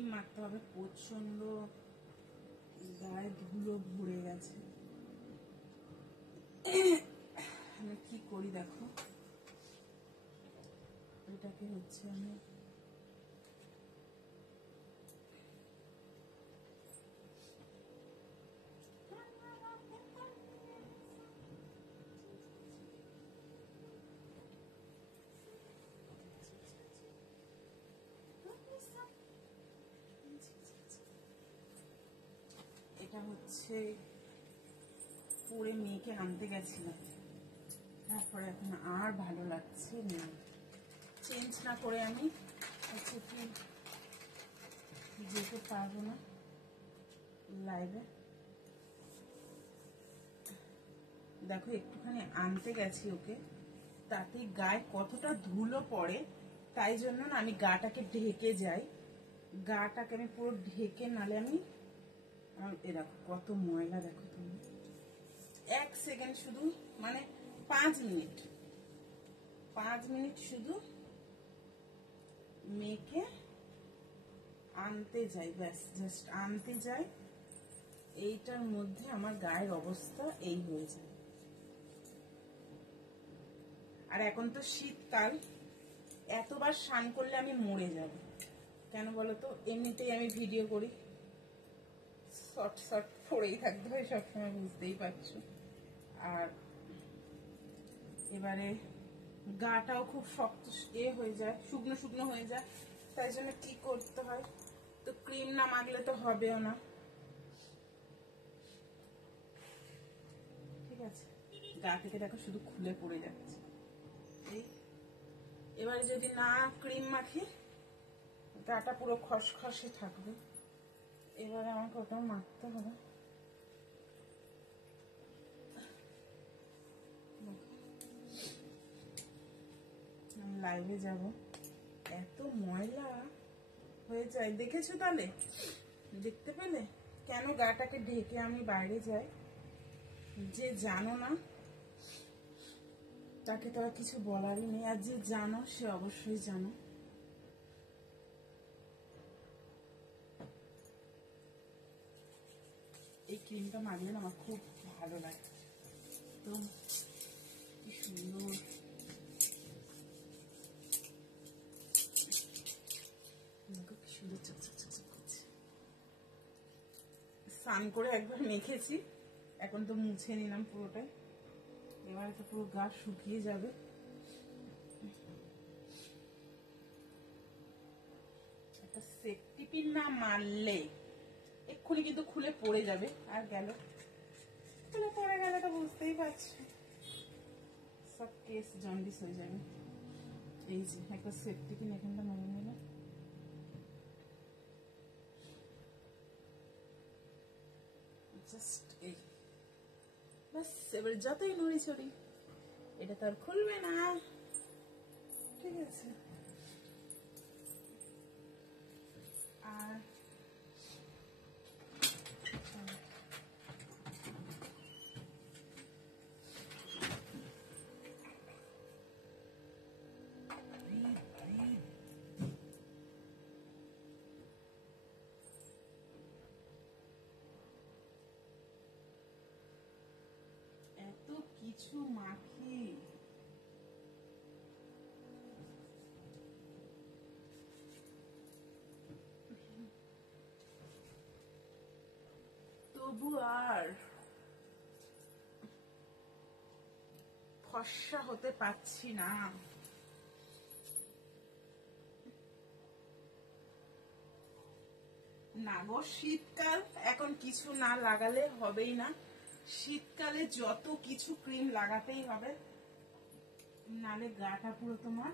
Cream মাখতে হবে, প্রচন্ড গায়ে ধুলো ভরে গেছে। আমি কি করি দেখো, এটাকে হচ্ছে আমি এটা হচ্ছে পরে মেয়েকে আনতে গেছিলাম, তারপরে এখন আর ভালো লাগছে না, চেঞ্জ না করে আমি হচ্ছে কি যেতে পারবো না লাইভে। দেখো একটুখানি আনতে গেছি ওকে, তাতে গায়ে কতটা ধুলো পড়ে, তাই জন্য না আমি গাটাকে ঢেকে যাই, গাটাকে আমি পুরো ঢেকে, নালে আমি এরকম কত ময়লা দেখো তুমি। 1 সেকেন্ড শুধু, মানে 5 মিনিট শুধু মেয়েকে আনতে যাই, ব্যাস জাস্ট আনতে যাই, এইটার মধ্যে আমার গায়ের অবস্থা এই হয়ে যায়। আর এখন তো শীতকাল, এতবার স্নান করলে আমি মরে যাব। কেন বলতো, এমনিতেই আমি ভিডিও করি, শর্ট শর্ট পরেই থাকতে হয় সবসময়, বুঝতেই পারছো। আর এবারে গাটাও খুব শক্ত হয়ে যায়, শুকনো শুকনো হয়ে যায়, তাই জন্য কি করতে হয়, তো ক্রিম না মাখলে তো হবেও না, ঠিক আছে। গা থেকে দেখো শুধু খুলে পড়ে যাচ্ছে। এবারে যদি না ক্রিম মাখি, গাটা পুরো খসখসে থাকবে। এবারে আমাকে ওটা মাখতে হবে। লাইভে যাব, এত ময়লা হয়ে যায়, দেখেছো তাহলে, দেখতে পেলে কেন গাটাকে ঢেকে আমি বাইরে যাই। যে জানো না তাকে তো আর কিছু বলারই নেই, আর যে জানো সে অবশ্যই জানো। এই ক্রিমটা মাখলে না আমার খুব ভালো লাগে, তো কি সুন্দর। স্নান করে একবার মেখেছি, এখন তো মুছে নিলাম পুরোটাই, এবারে তো পুরো গা শুকিয়ে যাবে। একটা সেফটি পিন না মারলে এক্ষুনি কিন্তু খুলে পড়ে যাবে, আর গেল, খুলে পড়ে গেলে তো বুঝতেই পারছি সব কেস জন্ডিস হয়ে যাবে। এই যে একটা সেফটি পিন এখানটা মারে নিলাম, জাস্ট এই বাস। এবার যতই নড়ি চড়ি এটা তো আর খুলবে না, ঠিক আছে। আর এত কিছু মাখি, তবু আর ফর্সা হতে পারছি না। না গো, শীতকাল, এখন কিছু না লাগালে হবেই না, শীতকালে যত কিছু ক্রিম লাগাতেই হবে, নালে গাটা পুরো তোমার